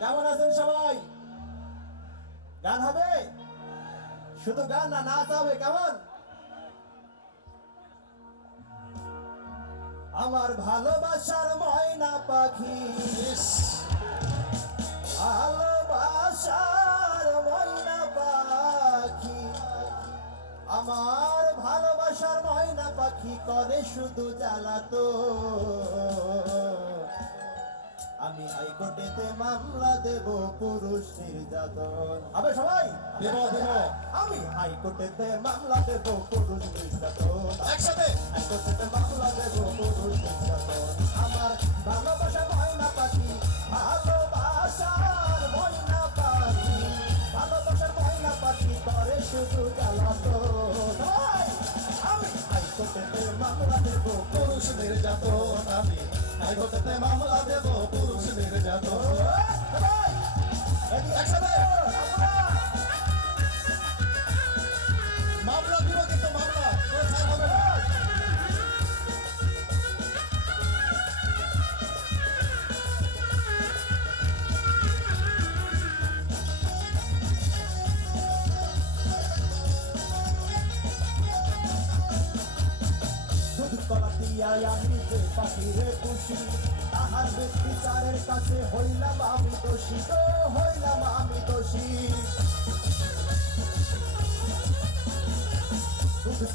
কেমন আছেন সবাই? গান হবে? শুধু গান না, নাচ হবে। কেমন? আমার ভালোবাসার ময়না পাখি, ভালোবাসার ময়না পাখি, আমার ভালোবাসার ময়না পাখি করে শুধু জ্বালাতন। আমি হাইকোর্টেতে মামলা দেব পুরুষ নির্যাতন। হবে সবাই? দেব দেব। আমি হাইকোর্টেতে মামলা দেব পুরুষ নির্যাতন। একসাথে হাইকোর্টেতে মামলা দেব পুরুষ নির্যাতন। আমার ভালোবাসার ময়না পাখি, ভালোবাসার ময়না পাখি, ভালোবাসার ময়না পাখি করে শুধু জ্বালাতন। সবাই! আমি হাইকোর্টেতে মামলা দেব পুরুষ নির্যাতন। আমি হাইকোর্টেতে মামলা দেব পুরুষ নির্যাতন। সবাই! একসাথে মামলা দিব, কিন্তু মামলা কোনো ছাড় হবে না। কলা দিয়াই আমি যে পাখিরে খুশি, তাহার বিচারের কাছে হইলাম আমি দোষী, তো হইলাম আমি দোষী।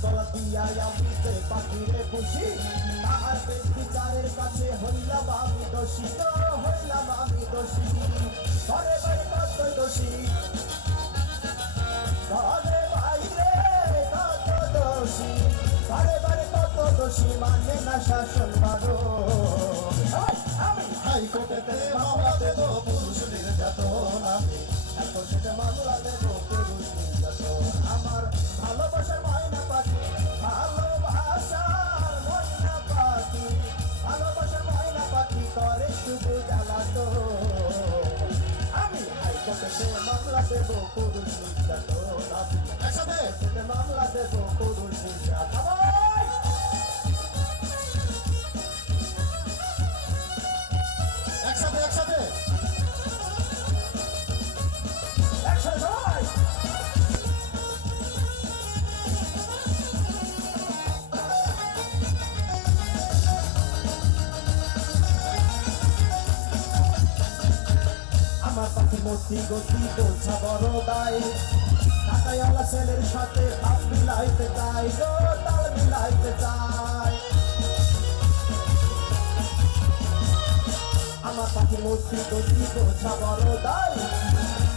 কলা দিয়াই আমি যে পাখিরে খুশি, তাহার বিচারের কাছে হইলাম আমি দোষী, তো হইলাম আমি দোষী। ঘরে বাইরে কত দোষী, ঘরে বাইরে কত দোষী, ঘরে বাইরে কত দোষী, মানে না শাসন বারণ। আমি হাইকোর্টেতে মামলা দেব পুরুষ নির্যাতন। আমি হাইকোর্টে মামলা দেব পুরুষ নির্যাতন। আমার ভালোবাসার ময়না পাখি, ভালোবাসার ময়না পাখি, ভালোবাসার ময়না পাখি করে শুধু জ্বালাতন। আমি হাইকোর্টে মামলা দেব পুরুষ নির্যাতন। আমি একসাথে হাইকোর্টে মামলা দেব পুরুষ নির্যাতন। একসাথে একসাথে একসাথে সবাই! আমার পাখি মূর্তি গতি বোঝা বড় দায়, টাকাওয়ালা ছেলের সাথে হাত মিলাইতে চাই, গো তাল মিলাইতে চাই। আমার পাখি মূর্তি গতি বোঝা বড় দায়,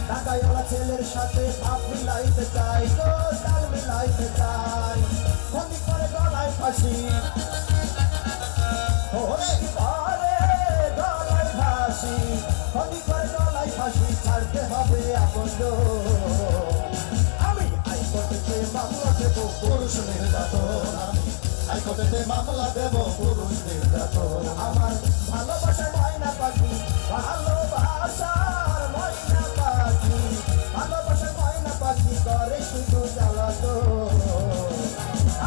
টাকাওয়ালা ছেলের সাথে হাত মিলাইতে চাই, গো তাল মিলাইতে চাই। খনি করে গলায় ফাঁসি, খনি করে গলায় ফাঁসি, খনি করে গলায় ফাঁসি, ছাড়তে হবে আপনজন। আমি হাইকোর্টে মামলা দেব পুরুষ নির্যাতন। আমি হাইকোর্টেতে মামলা দেব পুরুষ নির্যাতন। আমার ভালোবাসার ময়না পাখি, ভালোবাসার ময়না পাখি, ভালোবাসার ময়না পাখি করে শুধু জ্বালাতন।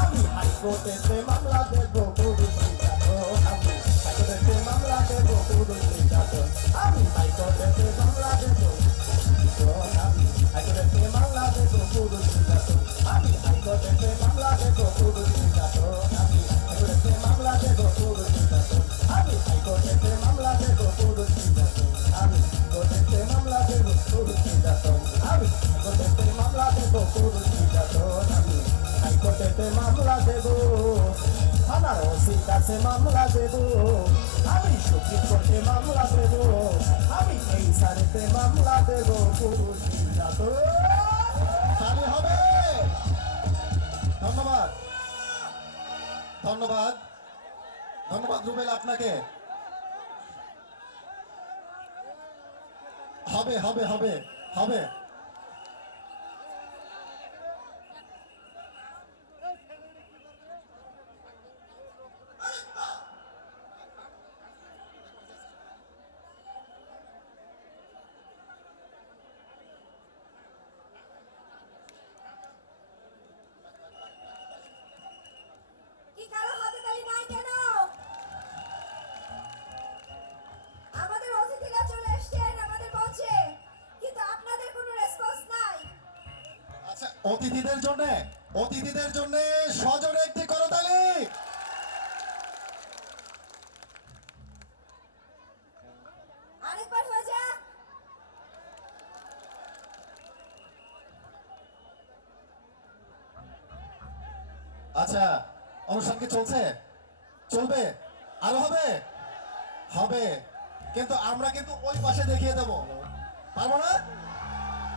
আমি হাইকোর্টেতে মামলা দেব পুরুষ নির্যাতন। আমি হাইকোর্টেতে মামলা দেব পুরুষ নির্যাতন। আমি হাইকোর্টেতে মামলা দেব, আমি হাইকোর্টেতে মামলা দেব পুরুষ নির্যাতন। আমি হাইকোর্টেতে মামলা দেব পুরুষ নির্যাতন। আমি হাইকোর্টেতে মামলা দেব পুরুষ নির্যাতন। আমি হাইকোর্টেতে মামলা দেব পুরুষ নির্যাতন। আমি হাইকোর্টেতে মামলা দেব পুরুষ নির্যাতন। আমি হাইকোর্টেতে মামলা দেব পুরুষ নির্যাতন। আমি হাইকোর্টেতে মামলা দেব, থানার ওসির কাছে মামলা দেব, আমি সুপ্রিম কোর্টে মামলা দেব, আমি এই সারেতে মামলা দেব পুরুষ নির্যাতন। তাহলে হবে। ধন্যবাদ ধন্যবাদ ধন্যবাদ রুবেল আপনাকে। হবে হবে হবে হবে। কি কারো হাতে তালি নাই কেন? আমাদের অতিথিরা চলে এসেছেন আমাদের মঞ্চে। অতিথিদের জন্য সজোরে একটি করতালি। আরেকবার হয়ে যা। আচ্ছা, অনুষ্ঠান কি চলছে? চলবে? আরো হবে? হবে, কিন্তু আমরা কিন্তু ওই পাশে দেখিয়ে দেবো। পারবো না?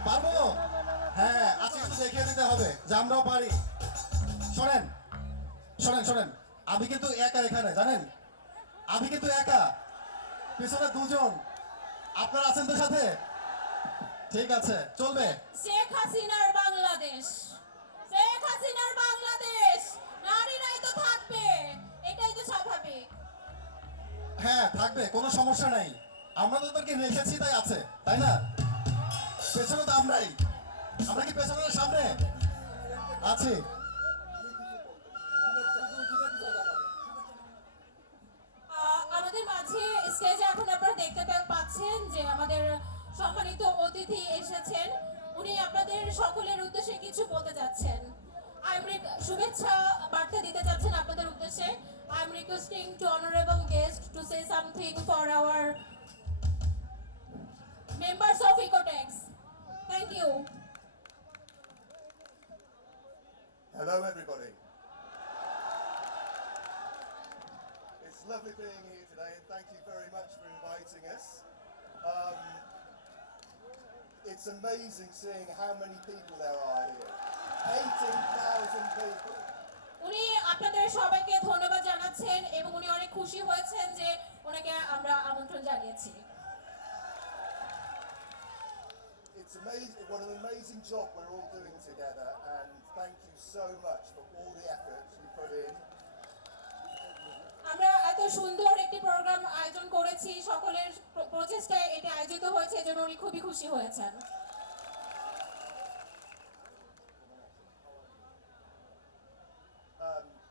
পারবো? হ্যাঁ, আজকে একটু দেখিয়ে দিতে হবে যে আমরাও পারি। শোনেন শোনেন শোনেন, আমি কিন্তু একা এখানে, জানেন? আমি কিন্তু একা, পিছনে দুজন। আপনারা আছেন তো সাথে? ঠিক আছে, চলবে। শেখ হাসিনার বাংলাদেশ, শেখ হাসিনার বাংলাদেশ, নারীরাই তো থাকবে, এটাই তো স্বাভাবিক। হ্যাঁ, থাকবে, কোনো সমস্যা নাই। আমরা তো তোদেরকে রেখেছি তাই আছে, তাই না? পেছনে তো আমরা কি পেছনে না সামনে আছি? আমাদের মাঝে স্টেজে এখন আপনারা দেখতে পাচ্ছেন যে আমাদের সম্মানিত অতিথি এসেছেন। উনি আপনাদের সকলের উদ্দেশ্যে কিছু বলতে যাচ্ছেন। শুভেচ্ছা বার্তা দিতে যাচ্ছেন আপনাদের উদ্দেশ্যে। I am requesting to honourable guest to say something for our members of Ecotex. Thank you. Hello, everybody. It's lovely being here today, and thank you very much for inviting us. It's amazing seeing how many people there are here. 18,000 people. উনি আপনাদের সবাইকে ধন্যবাদ জানাচ্ছেন এবং উনি অনেক খুশি হয়েছেন যে ওনাকে আমরা আমন্ত্রণ জানিয়েছি। It's amazing, what an amazing job we're all doing together, and thank you so much for all the effort you put in. আমরা এত সুন্দর একটি প্রোগ্রাম আয়োজন করেছি, সকলের প্রচেষ্টায় এটি আয়োজিত হয়েছে, এজন্য উনি খুবই খুশি হয়েছেন।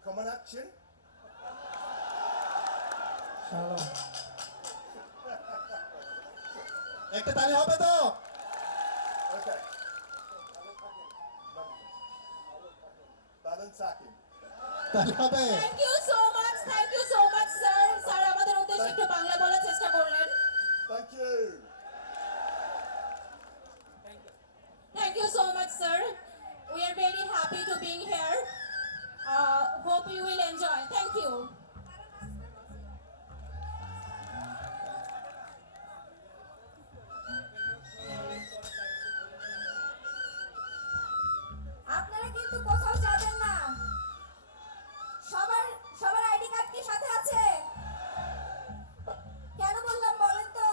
Common action. একটা তালি হবে তো? Okay. Balance hacking. তালি হবে? Thank you so much, sir. Sir আমাদের উদ্দেশ্যে একটু বাংলা বলার চেষ্টা করলেন। Thank you. Thank you so much, sir. We are very happy to being here. Hope you will enjoy. Thank you. আপনারা কিন্তু কোথাও যাবেন না। সবার আইডি কার্ড কি সাথে আছে? কেন বললাম বলেন তো?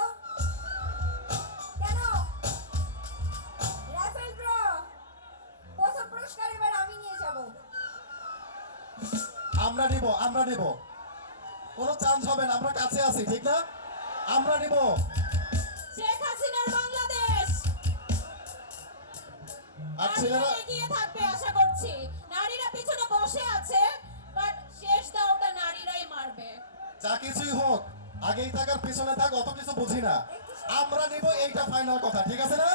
কেন? রাফেল ড্র, প্রথম পুরস্কার এবার আমি নিয়ে যাব। আমরা নিব, কোনো চান্স হবে না, আমরা কাছে আছি, ঠিক না? আমরা নিব। শেখ হাসিনার বাংলাদেশ। আর ছেলেরা নারীরা এগিয়ে থাকবে আশা করছি। নারীরা পিছনে বসে আছে, বাট শেষ দাওটা নারীরাই মারবে। যা কিছুই হোক, আগেই থাক আর পিছনে থাক, অত কিছু বুঝি না। আমরা নিব, এইটা ফাইনাল কথা, ঠিক আছে না?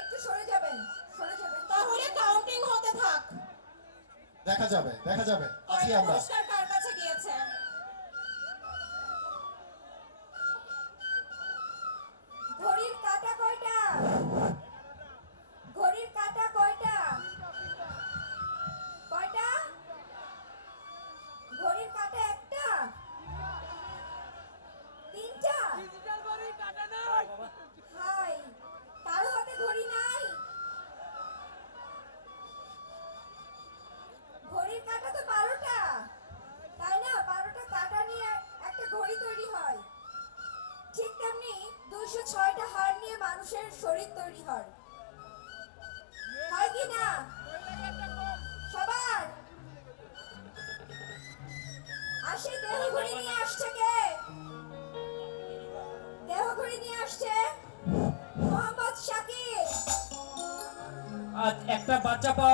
একটু সরে যাবেন। তাহলে কাউন্টিং হতে থাক। দেখা যাবে আছি কয়টা আমরা। পুরস্কার কার কাছে গিয়েছে? ঘড়ির কাঁটা কয়টা? ঘড়ির কাঁটা কয়টা? কয়টা? ঘড়ির কাঁটা একটা? তিনটা? হাই, কারো হাতে ঘড়ি নাই? ঘড়ির কাঁটা তো 12টা, তাই না? 12টা কাঁটা নিয়ে একটা ঘড়ি তৈরি হয়। ঠিক তেমনি 206টা হাড় নিয়ে মানুষের শরীর তৈরি হয় কি না? সবার আর সেই দেহঘড়ি নিয়ে আসছে কে? দেহঘড়ি নিয়ে আসছে মোহাম্মদ শাকিব। আজ একটা বাচ্চা পাওয়া